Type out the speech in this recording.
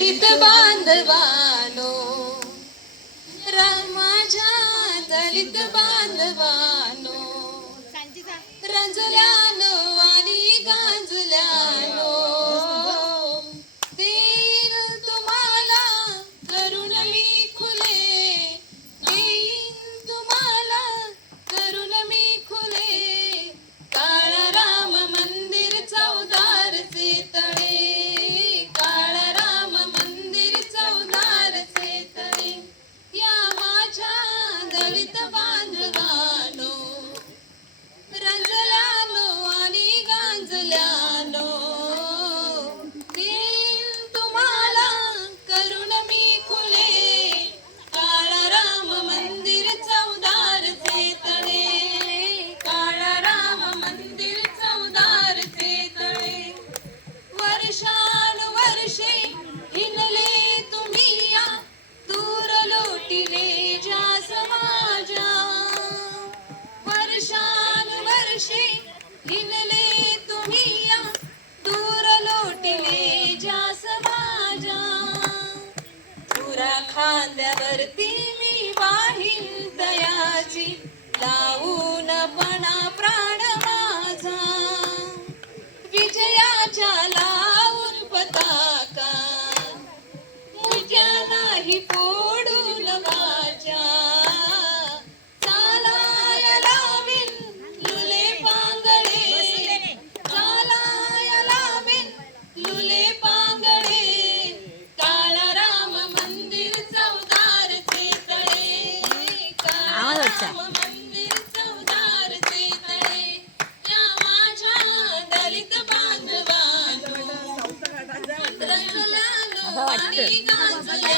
दलित बांधवानो, माझ्या दलित बांधवानो, रंजल्यानो आणि गांजल्यानो, देईन तुम्हाला करून मी खुले, देईन तुम्हाला करून मी खुले, काळा राम मंदिर चौदारचे तळे, काळा राम मंदिर चौदारचे तळे, या माझ्या दलित बांधवानो, रंजल्यानो आणि गांजल्यानो, देईन तुम्हाला करून मी खुले, काळा राम मंदिर चौदारचे तळे, काळा राम मंदिर चौदारचे तळे, वर्षानुवर्षे हिंडले तुम्ही या दूर लोटिले ज्या समाजा, वर्षानुवर्षे हिंडले तुम्ही या दूर लोटिले ज्या समाजा, तुरा खांद्यावरती मी वाहीन दयाची, लावून पणा प्राण माझा, विजयाच्या लावून पताका, मुक्यालाही फोडून माझ्या, चालाया लावीन लुले पांगळे, चालाया लावीन लुले पांगळे, काळा राम मंदिर चौदारचे तळे, काळा राम मंदिर चौदारचे तळे, या माझ्या दलित बांधवानो, रंजल्यानो आणि गांजल्यानो,